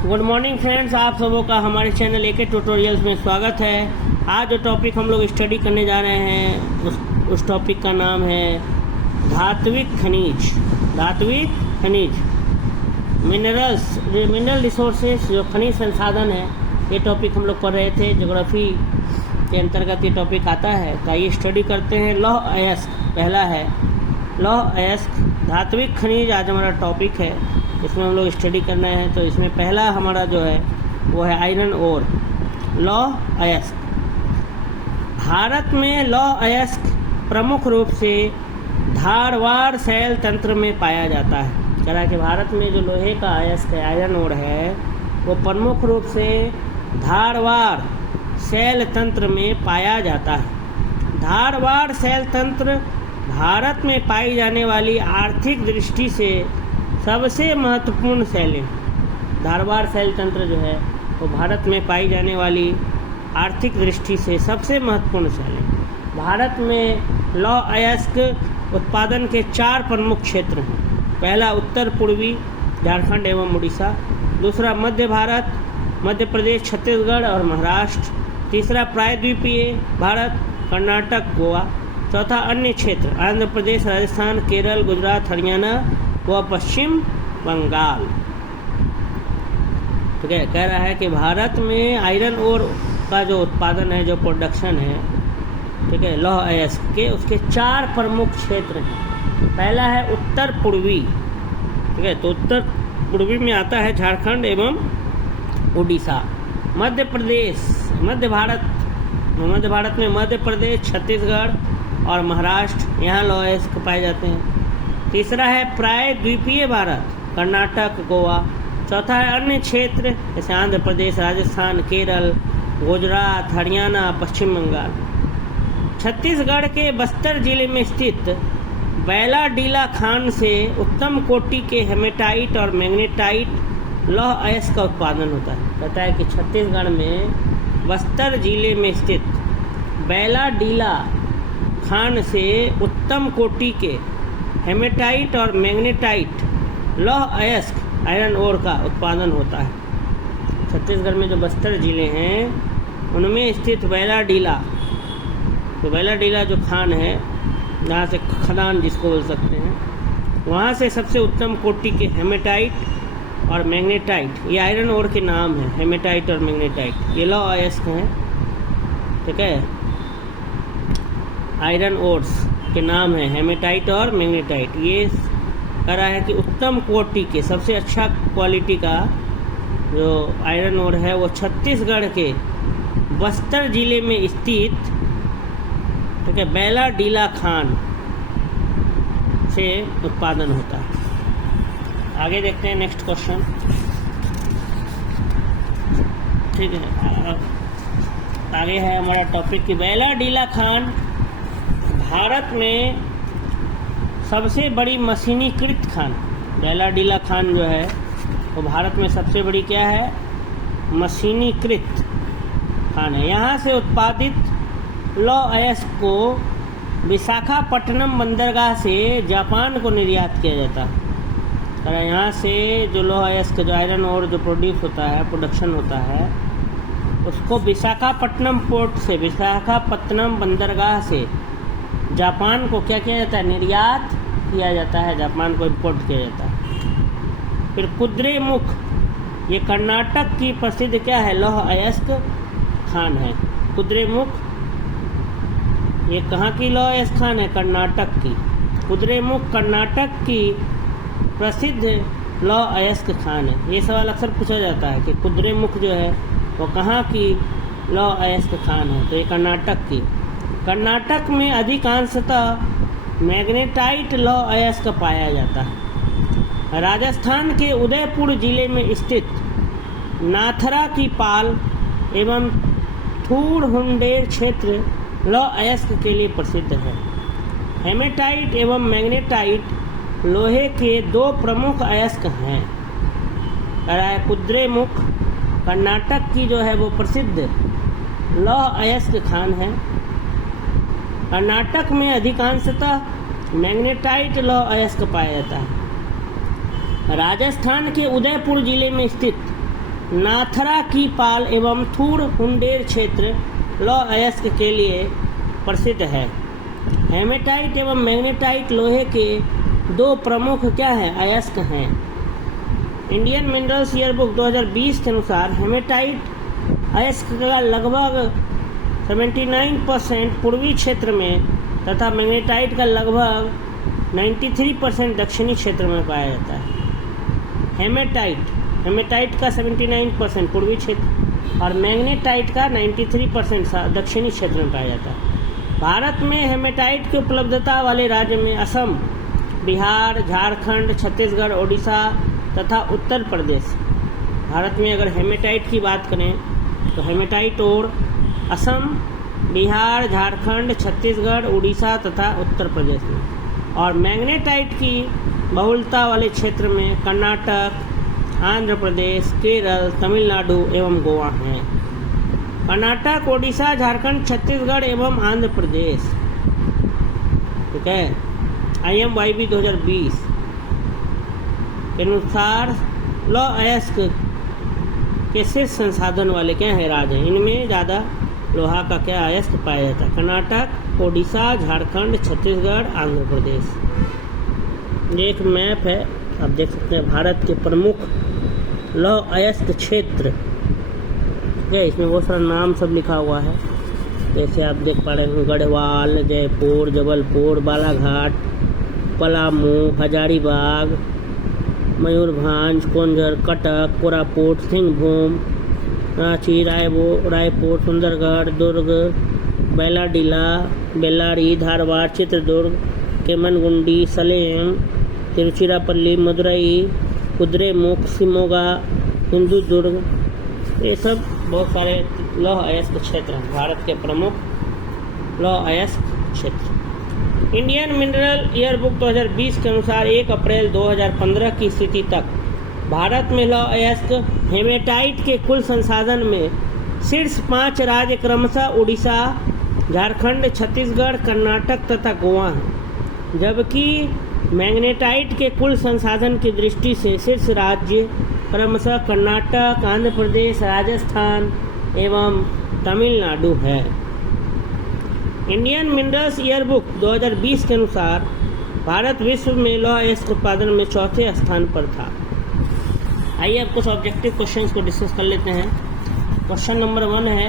Good morning friends, आप सबों का हमारे चैनल एके ट्यूटोरियल्स में स्वागत है। आज जो टॉपिक हम लोग स्टडी करने जा रहे हैं उस टॉपिक का नाम है धात्विक खनिज। धात्विक खनिज मिनरल्स, मिनरल रिसोर्सेज, जो खनिज संसाधन है, ये टॉपिक हम लोग पढ़ रहे थे। ज्योग्राफी के अंतर्गत ये टॉपिक आता है। तो ये स्टडी करते हैं। लौह अयस्क पहला है। लौह अयस्क धात्विक खनिज आज हमारा टॉपिक है, इसमें हम लोग स्टडी करना है। तो इसमें पहला हमारा जो है वो है आयरन ओर। लौह अयस्क, भारत में लौह अयस्क प्रमुख रूप से धारवाड़ शैल तंत्र में पाया जाता है। कह रहा है कि भारत में जो लोहे का अयस्क है, आयरन ओर है, वो प्रमुख रूप से धारवाड़ शैल तंत्र में पाया जाता है। धारवाड़ शैल तंत्र भारत में पाई जाने वाली आर्थिक दृष्टि से सबसे महत्वपूर्ण शैलें। धारवाड़ शैल तंत्र जो है वो भारत में पाई जाने वाली आर्थिक दृष्टि से सबसे महत्वपूर्ण शैलें। भारत में लौह अयस्क उत्पादन के 4 प्रमुख क्षेत्र हैं। पहला उत्तर पूर्वी झारखंड एवं उड़ीसा, दूसरा मध्य भारत, मध्य प्रदेश, छत्तीसगढ़ और महाराष्ट्र, तीसरा प्रायद्वीपीय भारत, कर्नाटक, गोवा, चौथा अन्य क्षेत्र आंध्र प्रदेश, राजस्थान, केरल, गुजरात, हरियाणा व पश्चिम बंगाल। ठीक है, कह रहा है कि भारत में आयरन ओर का जो उत्पादन है, जो प्रोडक्शन है, ठीक है, लौह अयस्क के, उसके 4 प्रमुख क्षेत्र हैं। पहला है उत्तर पूर्वी। ठीक है, तो उत्तर पूर्वी में आता है झारखंड एवं उड़ीसा। मध्य प्रदेश, मध्य भारत में मध्य प्रदेश, छत्तीसगढ़ और महाराष्ट्र, यहाँ लौह अयस्क पाए जाते हैं। तीसरा है प्रायद्वीपीय भारत, कर्नाटक, गोवा। चौथा है अन्य क्षेत्र, जैसे आंध्र प्रदेश, राजस्थान, केरल, गुजरात, हरियाणा, पश्चिम बंगाल। छत्तीसगढ़ के बस्तर जिले में स्थित बैलाडीला खान से उत्तम कोटि के हेमेटाइट और मैग्नेटाइट लौह अयस्क का उत्पादन होता है। कहता है कि छत्तीसगढ़ में बस्तर जिले में स्थित बैलाडीला खान से उत्तम कोटि के हेमेटाइट और मैग्नेटाइट लौह अयस्क आयरन ओर का उत्पादन होता है। छत्तीसगढ़ में जो बस्तर जिले हैं उनमें स्थित बैलाडीला, तो बैलाडीला जो खान है, जहाँ से खदान जिसको बोल सकते हैं, वहाँ से सबसे उत्तम कोटि के हेमेटाइट और मैग्नेटाइट, ये आयरन ओर के नाम है, हेमेटाइट और मैग्नेटाइट, ये लौह अयस्क हैं। ठीक है, आयरन ओर्स के नाम है हेमेटाइट और मैग्नेटाइट। ये कह रहा है कि उत्तम कोटि के, सबसे अच्छा क्वालिटी का जो आयरन ओर है वो छत्तीसगढ़ के बस्तर जिले में स्थित, ठीक है, बैलाडीला खान से उत्पादन होता है। आगे देखते हैं नेक्स्ट क्वेश्चन। ठीक है, आगे है हमारा टॉपिक कि बैलाडीला खान भारत में सबसे बड़ी मशीनीकृत खान। बैलाडीला खान जो है वो भारत में सबसे बड़ी क्या है, मशीनीकृत खान है। यहाँ से उत्पादित लौह अयस्क को विशाखापट्टनम बंदरगाह से जापान को निर्यात किया जाता है। यहाँ से जो लौह अयस्क, जो आयरन और जो प्रोड्यूस होता है, प्रोडक्शन होता है, उसको विशाखापट्टनम पोर्ट से, विशाखापट्टनम बंदरगाह से जापान को क्या किया जाता है, निर्यात किया जाता है, जापान को इंपोर्ट किया जाता है। फिर कुद्रेमुख, ये कर्नाटक की प्रसिद्ध क्या है, लौह अयस्क खान है। कुद्रेमुख ये कहाँ की लौह अयस्क खान है, कर्नाटक की। कुद्रेमुख कर्नाटक की प्रसिद्ध लौह अयस्क खान है। ये सवाल अक्सर पूछा जाता है कि कुद्रेमुख जो है वो कहाँ की लौह अयस्क खान है, तो ये कर्नाटक की। कर्नाटक में अधिकांशतः मैग्नेटाइट लौह अयस्क पाया जाता है। राजस्थान के उदयपुर जिले में स्थित नाथरा की पाल एवं थूरहुंडेर क्षेत्र लौह अयस्क के लिए प्रसिद्ध है। हेमेटाइट एवं मैग्नेटाइट लोहे के 2 प्रमुख अयस्क हैं। कुद्रेमुख कर्नाटक की जो है वो प्रसिद्ध लौह अयस्क खान है। कर्नाटक में अधिकांशतः मैग्नेटाइट लौह अयस्क पाया जाता है। राजस्थान के उदयपुर जिले में स्थित नाथरा की पाल एवं थूर हुंडेर क्षेत्र लौह अयस्क के लिए प्रसिद्ध है। हेमेटाइट एवं मैग्नेटाइट लोहे के दो प्रमुख क्या हैं, अयस्क हैं। इंडियन मिनरल्स ईयरबुक 2020 के अनुसार हेमेटाइट अयस्क का लगभग 79% पूर्वी क्षेत्र में तथा मैग्नेटाइट का लगभग 93% दक्षिणी क्षेत्र में पाया जाता है। हेमेटाइट का 79% पूर्वी क्षेत्र और मैग्नेटाइट का 93% दक्षिणी क्षेत्र में पाया जाता है। भारत में हेमेटाइट की उपलब्धता वाले राज्य में असम, बिहार, झारखंड, छत्तीसगढ़, ओडिशा तथा उत्तर प्रदेश। भारत में अगर हेमेटाइट की बात करें तो हेमेटाइट और असम, बिहार, झारखंड, छत्तीसगढ़, उड़ीसा तथा उत्तर प्रदेश में, और मैग्नेटाइट की बहुलता वाले क्षेत्र में कर्नाटक, आंध्र प्रदेश, केरल, तमिलनाडु एवं गोवा हैं। कर्नाटक, ओडिशा, झारखंड, छत्तीसगढ़ एवं आंध्र प्रदेश। ठीक है, IMYB 2020 के अनुसार लौह अयस्क के शीर्ष संसाधन वाले क्या है राज्य हैं। इनमें ज़्यादा लोहा का क्या अयस्क पाया जाता है, कर्नाटक, ओडिशा, झारखंड, छत्तीसगढ़, आंध्र प्रदेश। ये एक मैप है, आप देख सकते हैं भारत के प्रमुख लौह अयस्क क्षेत्र। इसमें बहुत सारा नाम सब लिखा हुआ है, जैसे आप देख पा रहे हैं गढ़वाल, जयपुर, जबलपुर, बालाघाट, पलामू, हजारीबाग, मयूरभंज, कोंझर, कटक, कोरापुट, सिंहभूम, रांची, रायपुर, सुंदरगढ़, दुर्ग, बैलाडीला, बेल्लारी, धारवाड़, चित्रदुर्ग, केमनगुंडी, सलेम, तिरुचिरापल्ली, मदुरई, कुद्रेमुख, शिमोगा, सिंधुदुर्ग, ये सब बहुत सारे लौह अयस्क क्षेत्र हैं, भारत के प्रमुख लौह अयस्क क्षेत्र। इंडियन मिनरल ईयरबुक 2020 के अनुसार 1 अप्रैल 2015 की स्थिति तक भारत में लौह अयस्क हेमेटाइट के कुल संसाधन में शीर्ष 5 राज्य क्रमशः उड़ीसा, झारखंड, छत्तीसगढ़, कर्नाटक तथा गोवा हैं, जबकि मैग्नेटाइट के कुल संसाधन की दृष्टि से शीर्ष राज्य क्रमशः कर्नाटक, आंध्र प्रदेश, राजस्थान एवं तमिलनाडु है। इंडियन मिनरल्स ईयरबुक 2020 के अनुसार भारत विश्व में लौह अयस्क उत्पादन में चौथे स्थान पर था। आइए अब कुछ ऑब्जेक्टिव क्वेश्चंस को डिस्कस कर लेते हैं। क्वेश्चन नंबर 1 है,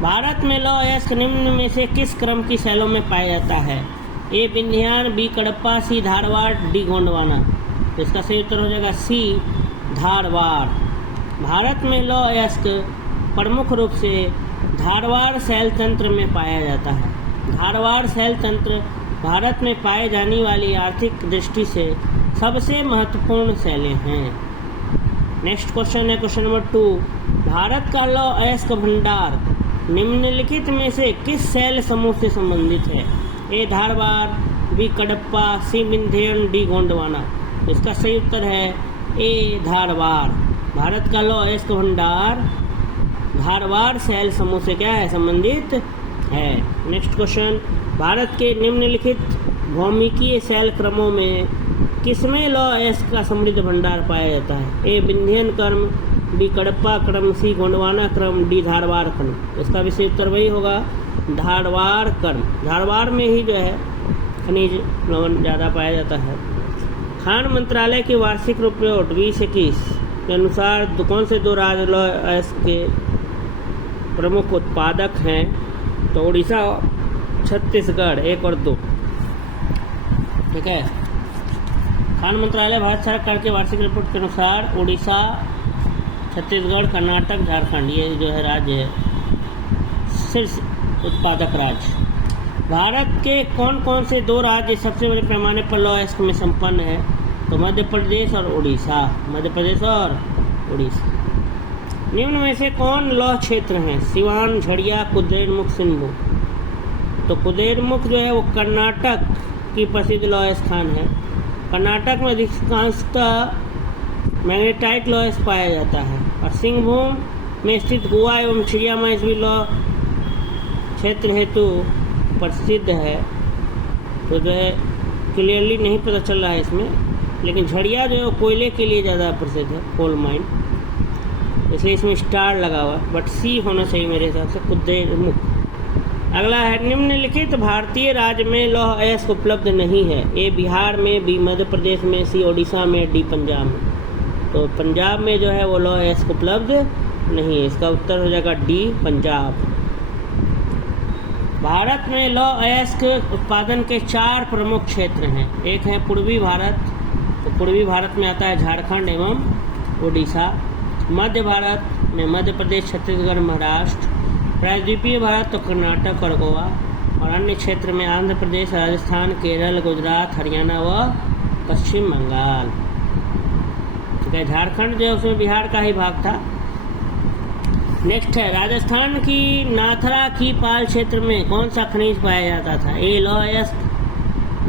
भारत में लौह अयस्क निम्न में से किस क्रम की शैलों में पाया जाता है। ए विंध्यान, बी कडप्पा, सी धारवाड़, डी गोंडवाना। तो इसका सही उत्तर हो जाएगा सी धारवाड़। भारत में लौह अयस्क प्रमुख रूप से धारवाड़ शैल तंत्र में पाया जाता है। धारवाड़ शैल तंत्र भारत में पाए जाने वाली आर्थिक दृष्टि से सबसे महत्वपूर्ण शैलें हैं। नेक्स्ट क्वेश्चन है क्वेश्चन नंबर 2, भारत का लौह अयस्क भंडार निम्नलिखित में से किस शैल समूह से संबंधित है। ए धारवाड़, बी कडप्पा, सी विंध्यन, डी गोंडवाना। इसका सही उत्तर है ए धारवाड़। भारत का लौह अयस्क भंडार धारवाड़ शैल समूह से क्या है, संबंधित है। नेक्स्ट क्वेश्चन, भारत के निम्नलिखित भौमिकीय शैल क्रमों में किसमें लौह अयस्क का समृद्ध भंडार पाया जाता है। ए विंध्यन क्रम, बी कडप्पा क्रम, सी गोंडवाना क्रम, डी धारवाड़ क्रम। इसका भी सही उत्तर वही होगा, धारवाड़ क्रम। धारवाड़ में ही जो है खनिज लवण ज़्यादा पाया जाता है। खान मंत्रालय की वार्षिक रिपोर्ट 2021 के अनुसार कौन से 2 राज्य लौह अयस्क के प्रमुख उत्पादक हैं। तो उड़ीसा, छत्तीसगढ़ 1 और 2। ठीक है, खान मंत्रालय भारत सरकार के वार्षिक रिपोर्ट के अनुसार उड़ीसा, छत्तीसगढ़, कर्नाटक, झारखंड ये जो है राज्य है शीर्ष उत्पादक राज्य। भारत के कौन कौन से 2 राज्य सबसे बड़े पैमाने पर लौह अयस्क में संपन्न है। तो मध्य प्रदेश और उड़ीसा। मध्य प्रदेश और उड़ीसा। निम्न में से कौन लौह क्षेत्र हैं। सिवान, झड़िया, कुद्रेमुख, सिंहभूम। तो कुद्रेमुख जो है वो कर्नाटक की प्रसिद्ध लौह स्थान है। कर्नाटक में अधिकांशतः मैग्नेटाइट लौह पाया जाता है और सिंहभूम में स्थित गोवा एवं चिड़ियामाइस भी लौह क्षेत्र हेतु प्रसिद्ध है। तो जो है क्लियरली नहीं पता चल रहा है इसमें, लेकिन झड़िया जो है वो कोयले के लिए ज़्यादा प्रसिद्ध है, कोल माइन। इसलिए इसमें स्टार लगा हुआ है, बट सी होना चाहिए मेरे हिसाब से, कुद्रेमुख। अगला है निम्नलिखित भारतीय राज्य में लौह अयस्क उपलब्ध नहीं है। ए बिहार में, बी मध्य प्रदेश में, सी ओडिशा में, डी पंजाब में। तो पंजाब में जो है वो लौह अयस्क उपलब्ध नहीं है, इसका उत्तर हो जाएगा डी पंजाब। भारत में लौह अयस्क उत्पादन के 4 प्रमुख क्षेत्र हैं। एक है पूर्वी भारत, तो पूर्वी भारत में आता है झारखंड एवं ओडिशा। मध्य भारत में मध्य प्रदेश, छत्तीसगढ़, महाराष्ट्र। प्रायद्वीपीय भारत तो कर्नाटक और गोवा। और अन्य क्षेत्र में आंध्र प्रदेश, राजस्थान, केरल, गुजरात, हरियाणा व पश्चिम बंगाल। ठीक है, झारखंड जो है उसमें बिहार का ही भाग था। नेक्स्ट है राजस्थान की नाथरा की पाल क्षेत्र में कौन सा खनिज पाया जाता था। ए लौह अयस्क,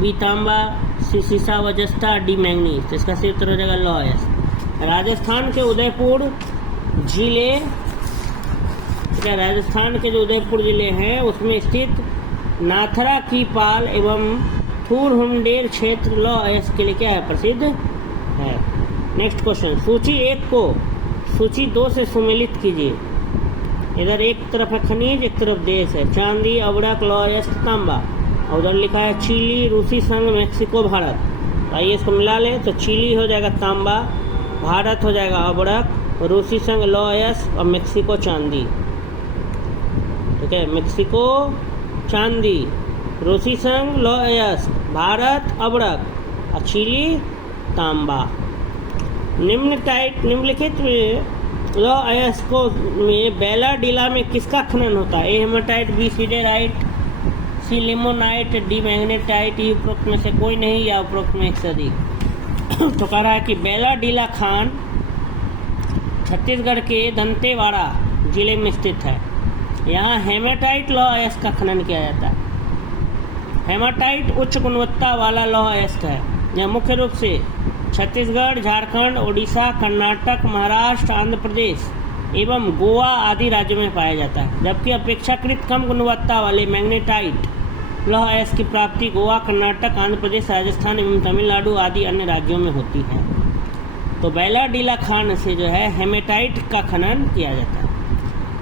बी तांबा, सी सीसा व जस्ता, डी मैंगनीज। तो इसका सही उत्तर हो जाएगा लौह अयस्क। राजस्थान के उदयपुर जिले, राजस्थान के जो उदयपुर जिले हैं उसमें स्थित नाथरा की पाल एवं थूरहुंडेर क्षेत्र लौह अयस्क के लिए क्या है, प्रसिद्ध है। नेक्स्ट क्वेश्चन, सूची 1 को सूची 2 से सुमेलित कीजिए। इधर एक तरफ है खनिज, एक तरफ देश है। चांदी, अबड़क, लौह अयस्क, तांबा। और उधर लिखा है चिली, रूसी संघ, मेक्सिको, भारत। तो आइए इसको मिला लें। तो चिली हो जाएगा तांबा, भारत हो जाएगा अबड़क, रूसी संघ लौह अयस्क और मेक्सिको चांदी। ठीक है, मेक्सिको चांदी, रूसी संघ लौह अयस्क, भारत अबड़क और चिली तांबा। निम्नलिखित लौह अयस्कों में बेलाडीला में किसका खनन होता है। ए हेमाटाइट, बी सीडेराइट, सी लिमोनाइट, डी मैग्नेटाइट। ये उपरोक्त में से कोई नहीं या उपरोक्त में एक से अधिक। तो कह रहा है कि बेलाडीला खान छत्तीसगढ़ के दंतेवाड़ा जिले में स्थित है। यहाँ हेमाटाइट लौह अयस्क का खनन किया जाता है। हेमाटाइट उच्च गुणवत्ता वाला लौह अयस्क है। यह मुख्य रूप से छत्तीसगढ़, झारखंड, ओडिशा, कर्नाटक, महाराष्ट्र, आंध्र प्रदेश एवं गोवा आदि राज्यों में पाया जाता है। जबकि अपेक्षाकृत कम गुणवत्ता वाले मैग्नेटाइट लौह अयस्क की प्राप्ति गोवा, कर्नाटक, आंध्र प्रदेश, राजस्थान एवं तमिलनाडु आदि अन्य राज्यों में होती है। तो बेलाडीला खान से जो है हेमेटाइट का खनन किया जाता है।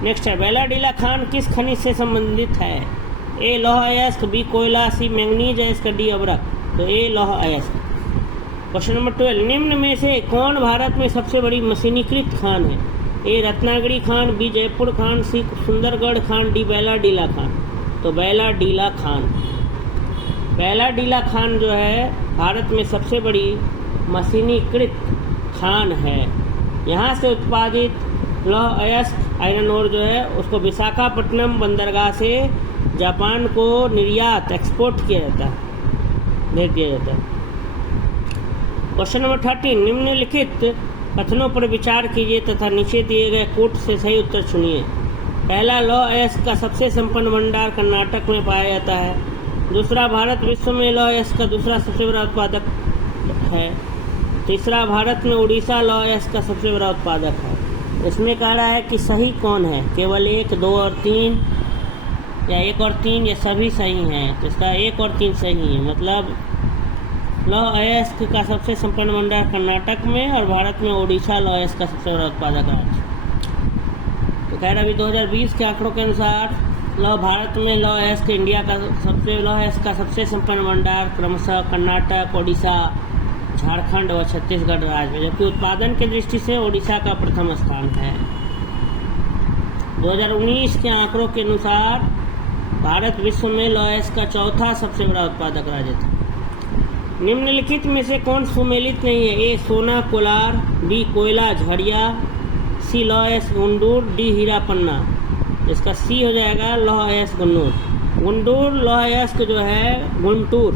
नेक्स्ट है बेलाडीला खान किस खनिज से संबंधित है। ए लौह अयस्क, बी कोयला, सी मैंगनीज अयस्क, डी अबरक। तो ए लौह अयस्क। क्वेश्चन नंबर 12, निम्न में से कौन भारत में सबसे बड़ी मशीनीकृत खान है। ए रत्नागिरी खान, बी जयपुर खान, सी सुंदरगढ़ खान, डी बेलाडीला खान। तो बेलाडीला खान। बेलाडीला खान जो है भारत में सबसे बड़ी मशीनीकृत खान है। यहाँ से उत्पादित लौह अयस्क आयरन ओर जो है उसको विशाखापट्टनम बंदरगाह से जापान को निर्यात एक्सपोर्ट किया जाता है, भेज दिया जाता है। क्वेश्चन नंबर 13, निम्नलिखित कथनों पर विचार कीजिए तथा नीचे दिए गए कोट से सही उत्तर चुनिए। पहला, लौह अयस्क का सबसे संपन्न भंडार कर्नाटक में पाया जाता है। दूसरा, भारत विश्व में लौह अयस्क का दूसरा सबसे बड़ा उत्पादक है। तीसरा, भारत में उड़ीसा लौह अयस्क का सबसे बड़ा उत्पादक है। इसमें कह रहा है कि सही कौन है, केवल 1, 2 और 3 या 1 और 3 ये सभी सही हैं। तो इसका 1 और 3 सही है, मतलब लौह अयस्क का सबसे संपन्न भंडार कर्नाटक में और भारत में उड़ीसा लौह अयस्क का सबसे बड़ा उत्पादक राज्य। तो कह रहा अभी 2020 के आंकड़ों के अनुसार भारत में लौह अयस्क इंडिया का लौह अयस्क का सबसे संपन्न भंडार क्रमशः कर्नाटक, उड़ीसा, झारखंड और छत्तीसगढ़ राज्य में, जबकि उत्पादन की दृष्टि से उड़ीसा का प्रथम स्थान है। 2019 के आंकड़ों के अनुसार भारत विश्व में लौह अयस्क का चौथा सबसे बड़ा उत्पादक राज्य था। निम्नलिखित में से कौन सुमेलित नहीं है। ए सोना कोलार, बी कोयला झरिया, सी लौह अयस्क गुंडूर, डी हीरा पन्ना। इसका सी हो जाएगा लौह अयस्क गुंडूर। गुंडूर लौह अयस्क जो है गुंटूर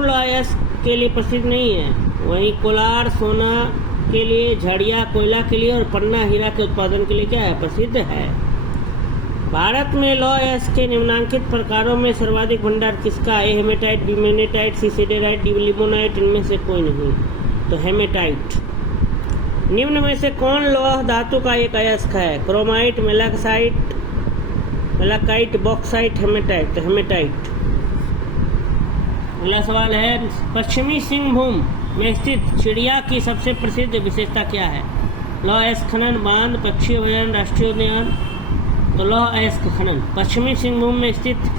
लौह अयस्क के लिए प्रसिद्ध नहीं है। वहीं कोलार सोना के लिए, झड़िया कोयला के लिए और पन्ना हीरा के उत्पादन के लिए क्या है, प्रसिद्ध है। भारत में लौह अयस्क के निम्नांकित प्रकारों में सर्वाधिक भंडार किसका। ए हेमेटाइट, बी मैग्नेटाइट, सी सीडेराइट, डी लिमोनाइट। इनमें से कोई नहीं, तो हेमेटाइट। निम्न में से कौन लौह धातु का एक अयस्क है। Chromite, malachite, bauxite, hematite. तो हेमेटाइट। अगला सवाल है, पश्चिमी सिंहभूम में स्थित चिड़िया की सबसे प्रसिद्ध विशेषता क्या है। लौह अयस्क खनन, बांध, पक्षी अभयारण्य, राष्ट्रीय उद्यान। तो लौह अयस्क खनन पश्चिमी सिंहभूम में स्थित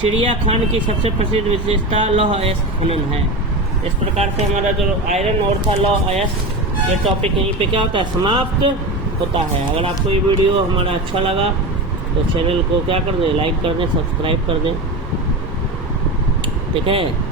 चिड़िया खान की सबसे प्रसिद्ध विशेषता लौह अयस्क खनन है। इस प्रकार से हमारा जो आयरन ओर था लौह अयस्क, ये टॉपिक यहीं पे क्या होता है, समाप्त होता है। अगर आपको ये वीडियो हमारा अच्छा लगा तो चैनल को क्या कर दें, लाइक कर दें, सब्सक्राइब कर दें। ठीक है।